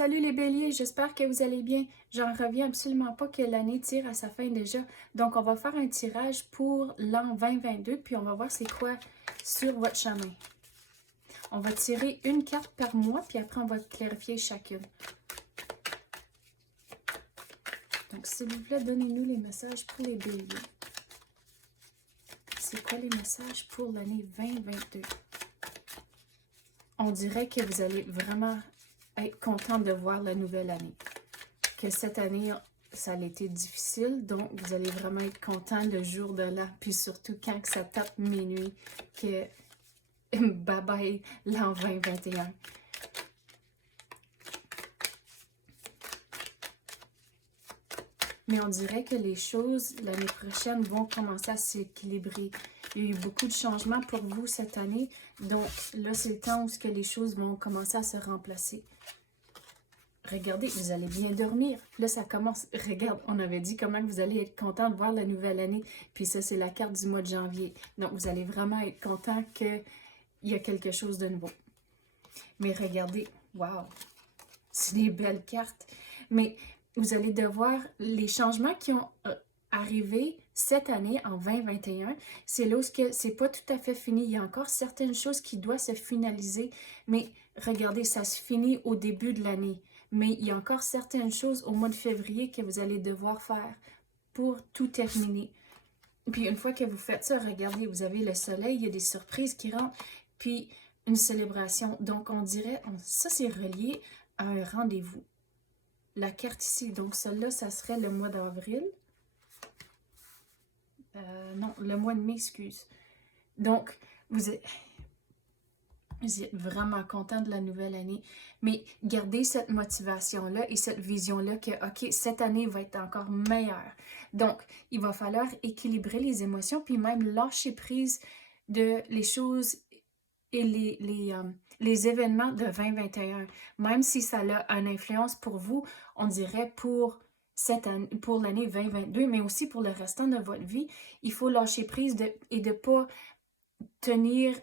Salut les béliers, j'espère que vous allez bien. J'en reviens absolument pas que l'année tire à sa fin déjà. Donc, on va faire un tirage pour l'an 2022, puis on va voir c'est quoi sur votre chemin. On va tirer une carte par mois, puis après on va clarifier chacune. Donc, s'il vous plaît, donnez-nous les messages pour les béliers. C'est quoi les messages pour l'année 2022? On dirait que vous allez vraiment être content de voir la nouvelle année. Que cette année, ça a été difficile, donc vous allez vraiment être content le jour de l'an, puis surtout quand ça tape minuit, que bye bye l'an 2021. Mais on dirait que les choses l'année prochaine vont commencer à s'équilibrer. Il y a eu beaucoup de changements pour vous cette année, donc là c'est le temps où les choses vont commencer à se remplacer. Regardez, vous allez bien dormir. Là, ça commence. Regarde, on avait dit comment vous allez être content de voir la nouvelle année. Puis ça, c'est la carte du mois de janvier. Donc, vous allez vraiment être content qu'il y a quelque chose de nouveau. Mais regardez, wow! C'est des belles cartes. Mais vous allez devoir, les changements qui ont arrivé cette année, en 2021, c'est là où c'est pas tout à fait fini. Il y a encore certaines choses qui doivent se finaliser. Mais regardez, ça se finit au début de l'année. Mais il y a encore certaines choses au mois de février que vous allez devoir faire pour tout terminer. Puis une fois que vous faites ça, regardez, vous avez le soleil, il y a des surprises qui rentrent, puis une célébration. Donc on dirait, ça c'est relié à un rendez-vous. La carte ici, donc celle-là, ça serait le mois d'avril. Non, le mois de mai, excuse. Donc, vous êtes vraiment content de la nouvelle année, mais gardez cette motivation-là et cette vision-là que, OK, cette année va être encore meilleure. Donc, il va falloir équilibrer les émotions, puis même lâcher prise de les choses et les événements de 2021. Même si ça a une influence pour vous, on dirait pour cette année, pour l'année 2022, mais aussi pour le restant de votre vie, il faut lâcher prise et de ne pas tenir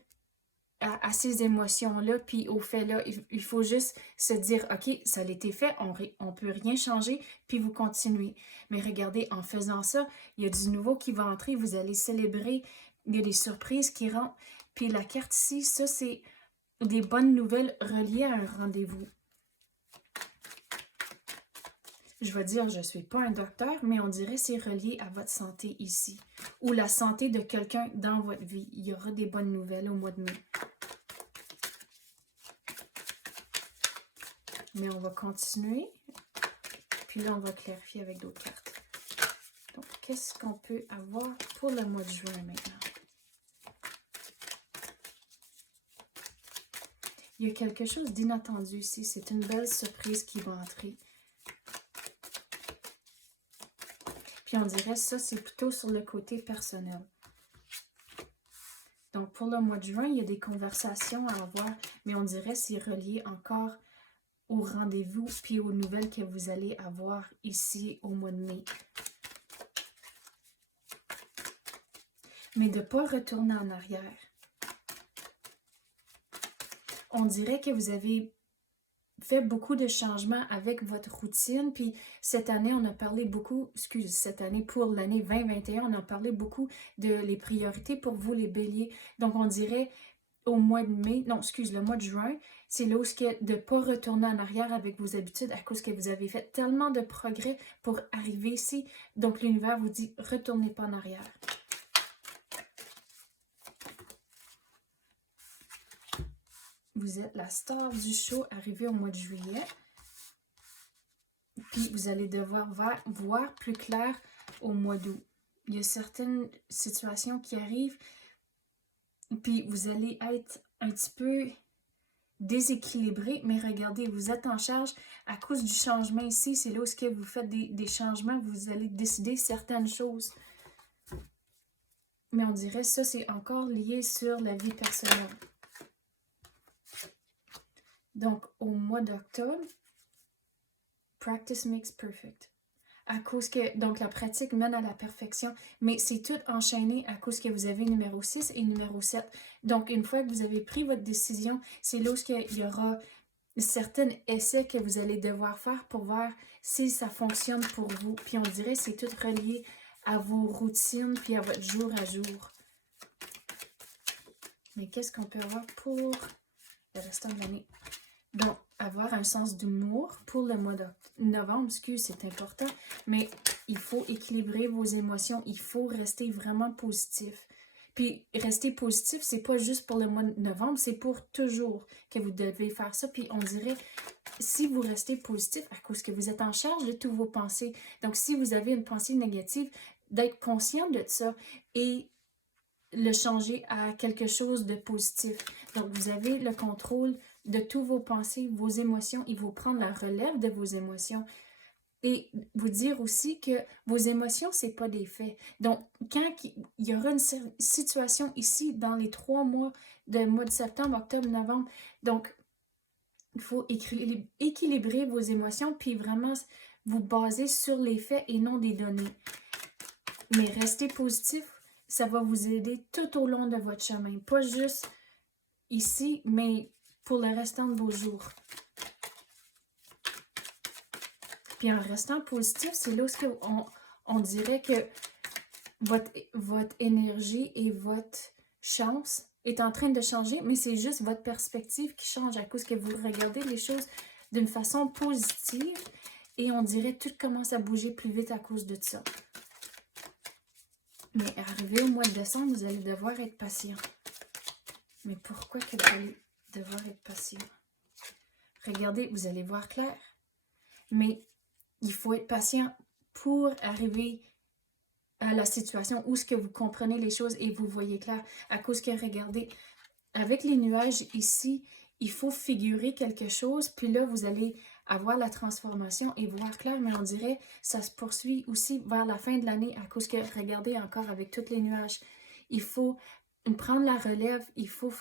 à ces émotions-là, puis au fait-là, il faut juste se dire, OK, ça a été fait, on peut rien changer, puis vous continuez. Mais regardez, en faisant ça, il y a du nouveau qui va entrer, vous allez célébrer, il y a des surprises qui rentrent. Puis la carte ici, ça, c'est des bonnes nouvelles reliées à un rendez-vous. Je vais dire, je ne suis pas un docteur, mais on dirait que c'est relié à votre santé ici. Ou la santé de quelqu'un dans votre vie. Il y aura des bonnes nouvelles au mois de mai. Mais on va continuer. Puis là, on va clarifier avec d'autres cartes. Donc, qu'est-ce qu'on peut avoir pour le mois de juin maintenant? Il y a quelque chose d'inattendu ici. C'est une belle surprise qui va entrer. Puis on dirait ça, c'est plutôt sur le côté personnel. Donc, pour le mois de juin, il y a des conversations à avoir, mais on dirait que c'est relié encore au rendez-vous puis aux nouvelles que vous allez avoir ici au mois de mai. Mais de ne pas retourner en arrière. On dirait que vous avez fait beaucoup de changements avec votre routine, puis cette année, on a parlé beaucoup, cette année pour l'année 2021, on a parlé beaucoup de les priorités pour vous, les béliers. Donc, on dirait au mois de mai, non, le mois de juin, c'est là où de ne pas retourner en arrière avec vos habitudes à cause que vous avez fait tellement de progrès pour arriver ici. Donc, l'univers vous dit, retournez pas en arrière. Vous êtes la star du show arrivée au mois de juillet. Puis, vous allez devoir voir plus clair au mois d'août. Il y a certaines situations qui arrivent, puis vous allez être un petit peu déséquilibré, mais regardez, vous êtes en charge à cause du changement ici. C'est là où vous faites des changements, vous allez décider certaines choses. Mais on dirait ça, c'est encore lié sur la vie personnelle. Donc, au mois d'octobre, practice makes perfect. À cause que, donc la pratique mène à la perfection, mais c'est tout enchaîné à cause que vous avez numéro 6 et numéro 7. Donc, une fois que vous avez pris votre décision, c'est là où il y aura certains essais que vous allez devoir faire pour voir si ça fonctionne pour vous. Puis on dirait que c'est tout relié à vos routines puis à votre jour à jour. Mais qu'est-ce qu'on peut avoir pour le restant de l'année? Donc, avoir un sens d'humour pour le mois de novembre, excuse, c'est important, mais il faut équilibrer vos émotions, il faut rester vraiment positif. Puis, rester positif, c'est pas juste pour le mois de novembre, c'est pour toujours que vous devez faire ça. Puis, on dirait, si vous restez positif, à cause que vous êtes en charge de toutes vos pensées, donc si vous avez une pensée négative, d'être conscient de ça et le changer à quelque chose de positif. Donc, vous avez le contrôle de tous vos pensées, vos émotions. Il faut prendre la relève de vos émotions. Et vous dire aussi que vos émotions, c'est pas des faits. Donc, quand il y aura une situation ici, dans les 3 mois, mois de septembre, octobre, novembre, donc, il faut équilibrer vos émotions, puis vraiment vous baser sur les faits et non des données. Mais restez positif, ça va vous aider tout au long de votre chemin. Pas juste ici, mais pour le restant de vos jours. Puis en restant positif, c'est là où on dirait que votre énergie et votre chance est en train de changer, mais c'est juste votre perspective qui change à cause que vous regardez les choses d'une façon positive et on dirait que tout commence à bouger plus vite à cause de ça. Mais arrivé au mois de décembre, vous allez devoir être patient. Mais pourquoi que vous allez devoir être patient? Regardez, vous allez voir clair. Mais il faut être patient pour arriver à la situation où ce que vous comprenez les choses et vous voyez clair. À cause que, regardez, avec les nuages ici, il faut figurer quelque chose, puis là, vous allez avoir la transformation et voir clair, mais on dirait ça se poursuit aussi vers la fin de l'année à cause que, regardez encore avec tous les nuages, il faut prendre la relève, il faut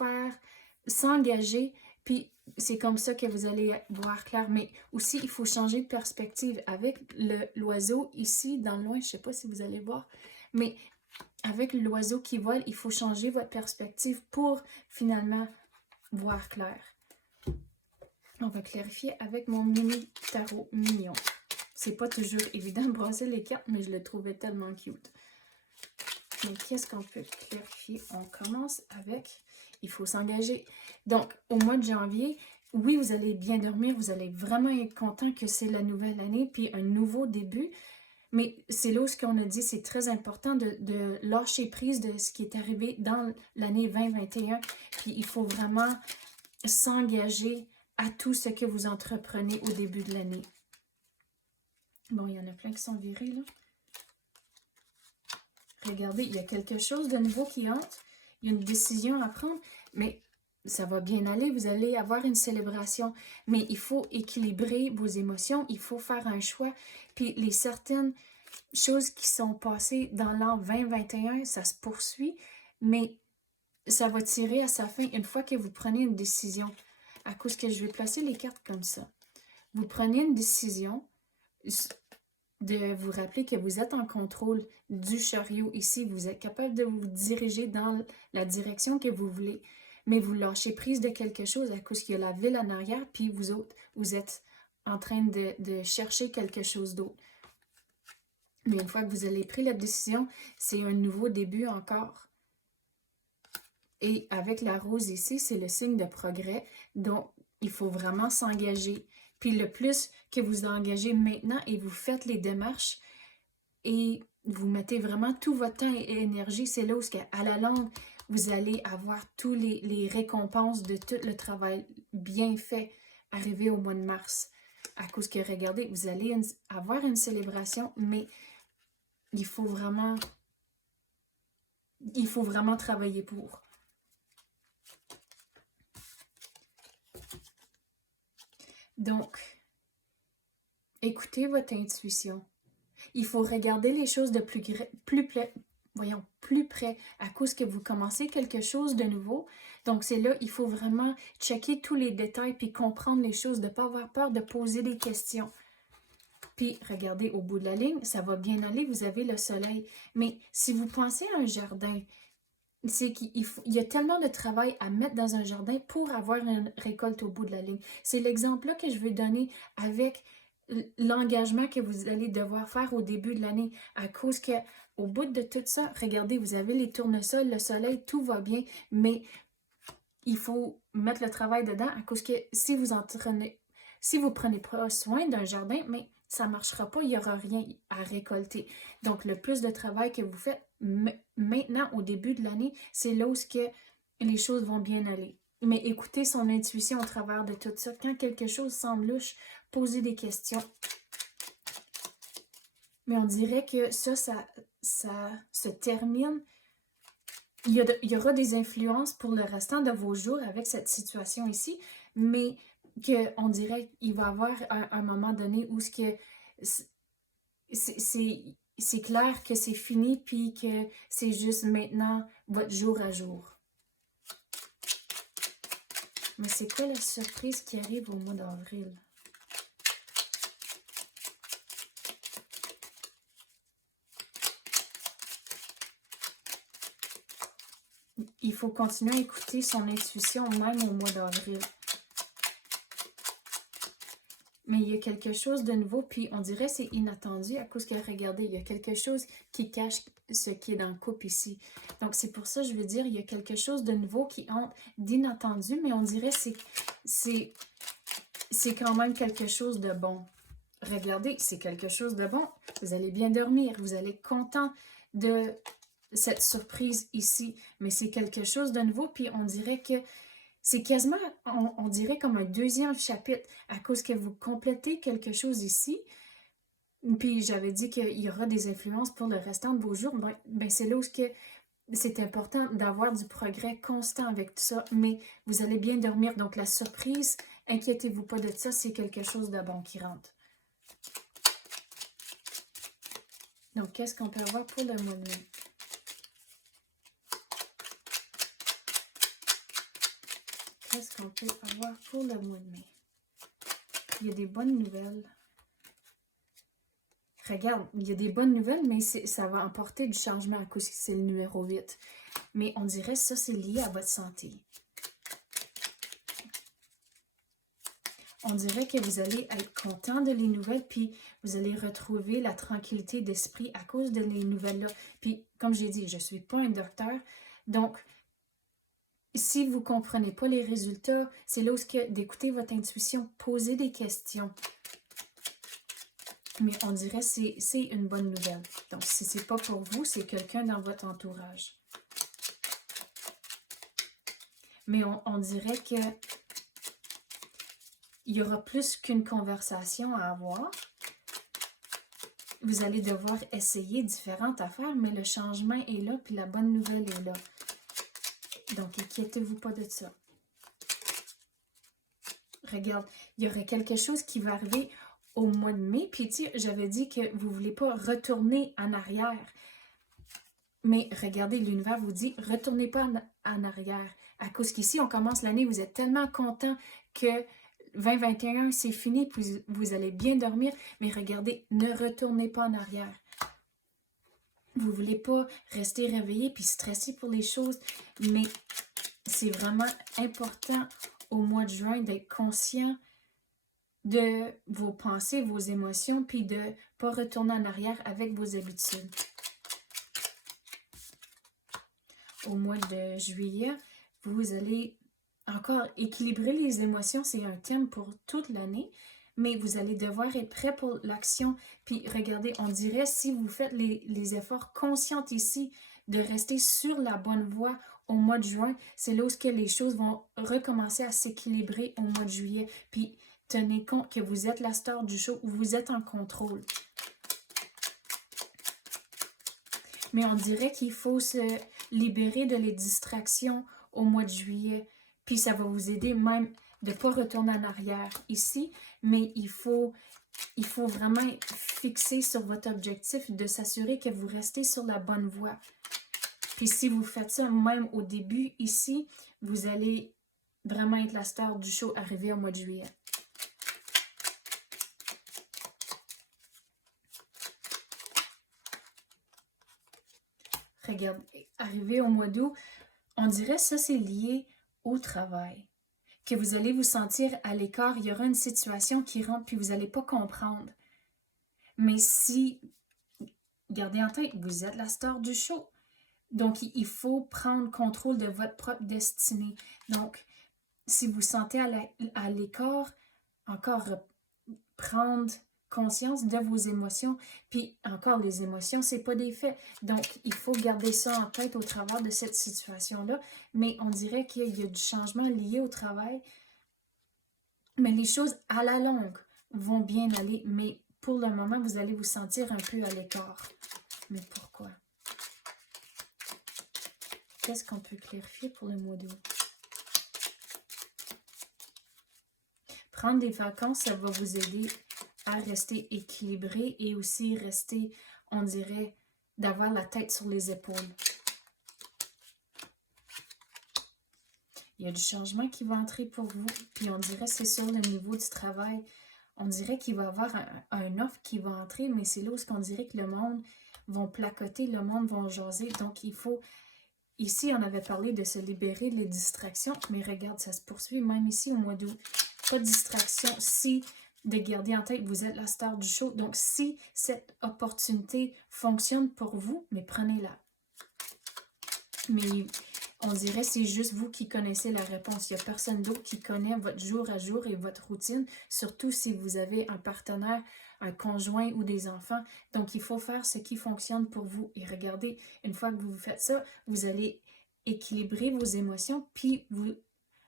s'engager, puis c'est comme ça que vous allez voir clair, mais aussi il faut changer de perspective avec l'oiseau ici dans le loin, je ne sais pas si vous allez voir, mais avec l'oiseau qui vole, il faut changer votre perspective pour finalement voir clair. On va clarifier avec mon mini tarot mignon. C'est pas toujours évident de brasser les cartes, mais je le trouvais tellement cute. Mais qu'est-ce qu'on peut clarifier? On commence avec, il faut s'engager. Donc, au mois de janvier, oui, vous allez bien dormir, vous allez vraiment être content que c'est la nouvelle année, puis un nouveau début. Mais c'est là où ce qu'on a dit, c'est très important de lâcher prise de ce qui est arrivé dans l'année 2021. Puis il faut vraiment s'engager à tout ce que vous entreprenez au début de l'année. Bon, il y en a plein qui sont virés, là. Regardez, il y a quelque chose de nouveau qui entre. Il y a une décision à prendre, mais ça va bien aller. Vous allez avoir une célébration, mais il faut équilibrer vos émotions. Il faut faire un choix. Puis les certaines choses qui sont passées dans l'an 2021, ça se poursuit, mais ça va tirer à sa fin une fois que vous prenez une décision. À cause que je vais placer les cartes comme ça. Vous prenez une décision de vous rappeler que vous êtes en contrôle du chariot ici. Vous êtes capable de vous diriger dans la direction que vous voulez. Mais vous lâchez prise de quelque chose à cause qu'il y a la ville en arrière, puis vous autres, vous êtes en train de chercher quelque chose d'autre. Mais une fois que vous avez pris la décision, c'est un nouveau début encore. Et avec la rose ici, c'est le signe de progrès. Donc, il faut vraiment s'engager. Puis le plus que vous engagez maintenant et vous faites les démarches et vous mettez vraiment tout votre temps et énergie, c'est là où à la longue, vous allez avoir tous les récompenses de tout le travail bien fait arrivé au mois de mars. À cause que, regardez, vous allez avoir une célébration, mais il faut vraiment travailler pour. Donc, écoutez votre intuition. Il faut regarder les choses de plus près à cause que vous commencez quelque chose de nouveau. Donc, c'est là, il faut vraiment checker tous les détails puis comprendre les choses, de ne pas avoir peur de poser des questions. Puis, regardez, au bout de la ligne, ça va bien aller, vous avez le soleil. Mais si vous pensez à un jardin, c'est il y a tellement de travail à mettre dans un jardin pour avoir une récolte au bout de la ligne. C'est l'exemple-là que je veux donner avec l'engagement que vous allez devoir faire au début de l'année, à cause que au bout de tout ça, regardez, vous avez les tournesols, le soleil, tout va bien, mais il faut mettre le travail dedans, à cause que si vous prenez pas soin d'un jardin, mais ça ne marchera pas, il n'y aura rien à récolter. Donc, le plus de travail que vous faites maintenant, au début de l'année, c'est là où les choses vont bien aller. Mais écoutez son intuition au travers de tout ça. Quand quelque chose semble louche, posez des questions. Mais on dirait que ça se termine. Il y aura des influences pour le restant de vos jours avec cette situation ici, mais on dirait qu'il va y avoir un moment donné où c'est clair que c'est fini, puis que c'est juste maintenant votre jour à jour. Mais c'est quoi la surprise qui arrive au mois d'avril? Il faut continuer à écouter son intuition même au mois d'avril. Mais il y a quelque chose de nouveau, puis on dirait que c'est inattendu à cause que, regardez, il y a quelque chose qui cache ce qui est dans le couple ici. Donc, c'est pour ça que je veux dire, il y a quelque chose de nouveau qui entre d'inattendu, mais on dirait que c'est quand même quelque chose de bon. Regardez, c'est quelque chose de bon. Vous allez bien dormir, vous allez être content de cette surprise ici, mais c'est quelque chose de nouveau, puis on dirait que c'est quasiment, on dirait comme un deuxième chapitre, à cause que vous complétez quelque chose ici. Puis j'avais dit qu'il y aura des influences pour le restant de vos jours. Ben c'est là où c'est important d'avoir du progrès constant avec tout ça, mais vous allez bien dormir. Donc la surprise, inquiétez-vous pas de ça, c'est quelque chose de bon qui rentre. Donc qu'est-ce qu'on peut avoir pour le mois de mai? Qu'est-ce qu'on peut avoir pour le mois de mai? Il y a des bonnes nouvelles. Regarde, il y a des bonnes nouvelles, mais ça va apporter du changement à cause que c'est le numéro 8. Mais on dirait que ça, c'est lié à votre santé. On dirait que vous allez être content de les nouvelles, puis vous allez retrouver la tranquillité d'esprit à cause de les nouvelles-là. Puis, comme j'ai dit, je ne suis pas un docteur, donc si vous ne comprenez pas les résultats, c'est là où d'écouter votre intuition, poser des questions. Mais on dirait que c'est une bonne nouvelle. Donc, si ce n'est pas pour vous, c'est quelqu'un dans votre entourage. Mais on dirait que il y aura plus qu'une conversation à avoir. Vous allez devoir essayer différentes affaires, mais le changement est là, puis la bonne nouvelle est là. Donc, inquiétez-vous pas de ça. Regarde, il y aurait quelque chose qui va arriver au mois de mai. Puis, tu sais, j'avais dit que vous ne voulez pas retourner en arrière. Mais regardez, l'univers vous dit, retournez pas en arrière. À cause qu'ici, on commence l'année, vous êtes tellement content que 2021, c'est fini, puis vous allez bien dormir. Mais regardez, ne retournez pas en arrière. Vous ne voulez pas rester réveillé puis stressé pour les choses, mais c'est vraiment important au mois de juin d'être conscient de vos pensées, vos émotions, puis de ne pas retourner en arrière avec vos habitudes. Au mois de juillet, vous allez encore équilibrer les émotions. C'est un thème pour toute l'année, mais vous allez devoir être prêt pour l'action. Puis regardez, on dirait si vous faites les efforts conscients ici de rester sur la bonne voie au mois de juin, c'est là où les choses vont recommencer à s'équilibrer au mois de juillet. Puis tenez compte que vous êtes la star du show, vous êtes en contrôle. Mais on dirait qu'il faut se libérer de les distractions au mois de juillet. Puis ça va vous aider même de ne pas retourner en arrière ici, mais il faut vraiment fixer sur votre objectif, de s'assurer que vous restez sur la bonne voie. Puis si vous faites ça même au début ici, vous allez vraiment être la star du show arrivé au mois de juillet. Regarde, arrivé au mois d'août, On dirait ça, c'est lié au travail. Que vous allez vous sentir à l'écart, il y aura une situation qui rentre puis vous n'allez pas comprendre. Mais si, gardez en tête, vous êtes la star du show. Donc, il faut prendre contrôle de votre propre destinée. Donc, si vous vous sentez à l'écart, encore prendre conscience de vos émotions. Puis encore, les émotions, c'est pas des faits. Donc, il faut garder ça en tête au travers de cette situation-là. Mais on dirait qu'il y a du changement lié au travail. Mais les choses à la longue vont bien aller. Mais pour le moment, vous allez vous sentir un peu à l'écart. Mais pourquoi? Qu'est-ce qu'on peut clarifier pour le mois d'août? Prendre des vacances, ça va vous aider à rester équilibré et aussi rester, on dirait, d'avoir la tête sur les épaules. Il y a du changement qui va entrer pour vous, puis on dirait c'est sur le niveau du travail. On dirait qu'il va y avoir un offre qui va entrer, mais c'est là où on dirait que le monde va placoter, le monde va jaser. Donc il faut, ici on avait parlé de se libérer des distractions, mais regarde, ça se poursuit même ici au mois d'août. Pas de distraction, si de garder en tête, vous êtes la star du show. Donc, si cette opportunité fonctionne pour vous, mais prenez-la. Mais on dirait que c'est juste vous qui connaissez la réponse. Il n'y a personne d'autre qui connaît votre jour à jour et votre routine, surtout si vous avez un partenaire, un conjoint ou des enfants. Donc, il faut faire ce qui fonctionne pour vous. Et regardez, une fois que vous faites ça, vous allez équilibrer vos émotions, puis vous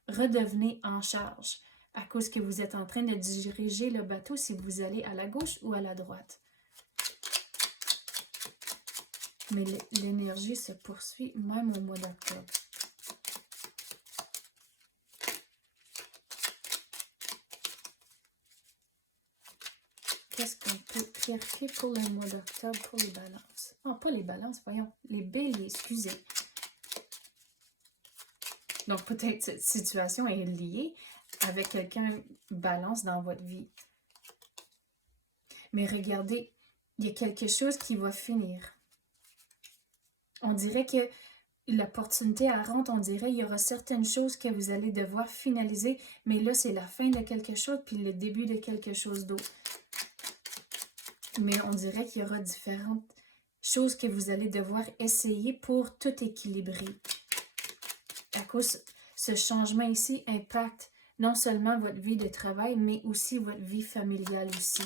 redevenez en charge. À cause que vous êtes en train de diriger le bateau si vous allez à la gauche ou à la droite. Mais l'énergie se poursuit même au mois d'octobre. Qu'est-ce qu'on peut clarifier pour le mois d'octobre pour les balances? Non, pas les balances, voyons. Les béliers, excusez. Donc, peut-être cette situation est liée avec quelqu'un balance dans votre vie. Mais regardez, il y a quelque chose qui va finir. On dirait que l'opportunité rentre, on dirait il y aura certaines choses que vous allez devoir finaliser, mais là, c'est la fin de quelque chose puis le début de quelque chose d'autre. Mais on dirait qu'il y aura différentes choses que vous allez devoir essayer pour tout équilibrer. À cause, ce changement ici impacte non seulement votre vie de travail, mais aussi votre vie familiale aussi.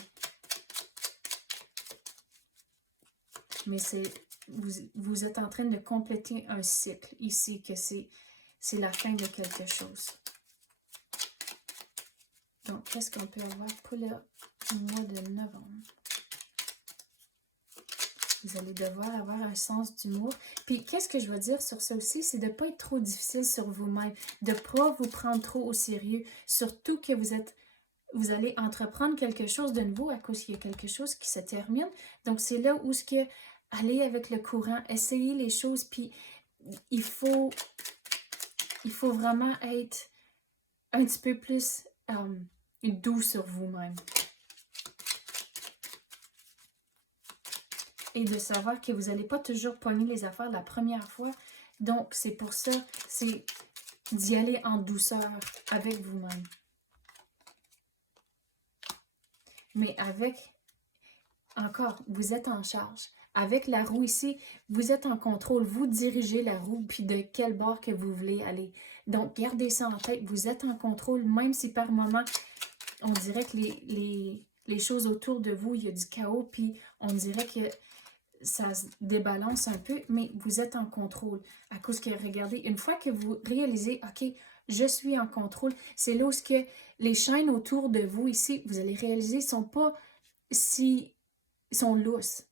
Mais vous êtes en train de compléter un cycle ici, que c'est la fin de quelque chose. Donc, qu'est-ce qu'on peut avoir pour le mois de novembre? Vous allez devoir avoir un sens d'humour. Puis, qu'est-ce que je veux dire sur ça aussi? C'est de ne pas être trop difficile sur vous-même, de ne pas vous prendre trop au sérieux, surtout que vous allez entreprendre quelque chose de nouveau à cause qu'il y a quelque chose qui se termine. Donc, c'est là où ce que aller avec le courant, essayer les choses, puis il faut vraiment être un petit peu plus doux sur vous-même. Et de savoir que vous n'allez pas toujours pogner les affaires la première fois. Donc, c'est pour ça, c'est d'y aller en douceur avec vous-même. Mais avec, encore, vous êtes en charge. Avec la roue ici, vous êtes en contrôle. Vous dirigez la roue, puis de quel bord que vous voulez aller. Donc, gardez ça en tête. Vous êtes en contrôle, même si par moment, on dirait que les choses autour de vous, il y a du chaos, puis on dirait que ça se débalance un peu, mais vous êtes en contrôle. À cause que, regardez, une fois que vous réalisez, OK, je suis en contrôle, c'est là où que les chaînes autour de vous ici, vous allez réaliser, sont pas si... sont lousses.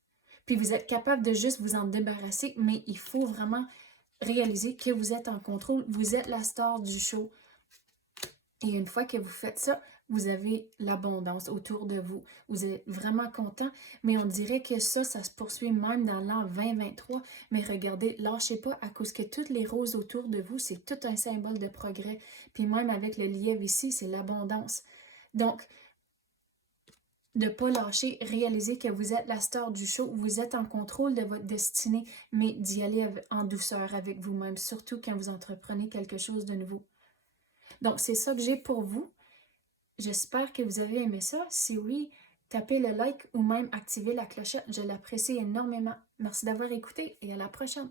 Puis vous êtes capable de juste vous en débarrasser, mais il faut vraiment réaliser que vous êtes en contrôle, vous êtes la star du show. Et une fois que vous faites ça, vous avez l'abondance autour de vous. Vous êtes vraiment content, mais on dirait que ça se poursuit même dans l'an 2023. Mais regardez, lâchez pas à cause que toutes les roses autour de vous, c'est tout un symbole de progrès. Puis même avec le lièvre ici, c'est l'abondance. Donc, de ne pas lâcher, réaliser que vous êtes la star du show, vous êtes en contrôle de votre destinée, mais d'y aller en douceur avec vous-même, surtout quand vous entreprenez quelque chose de nouveau. Donc, c'est ça que j'ai pour vous. J'espère que vous avez aimé ça. Si oui, tapez le like ou même activez la clochette. Je l'apprécie énormément. Merci d'avoir écouté et à la prochaine.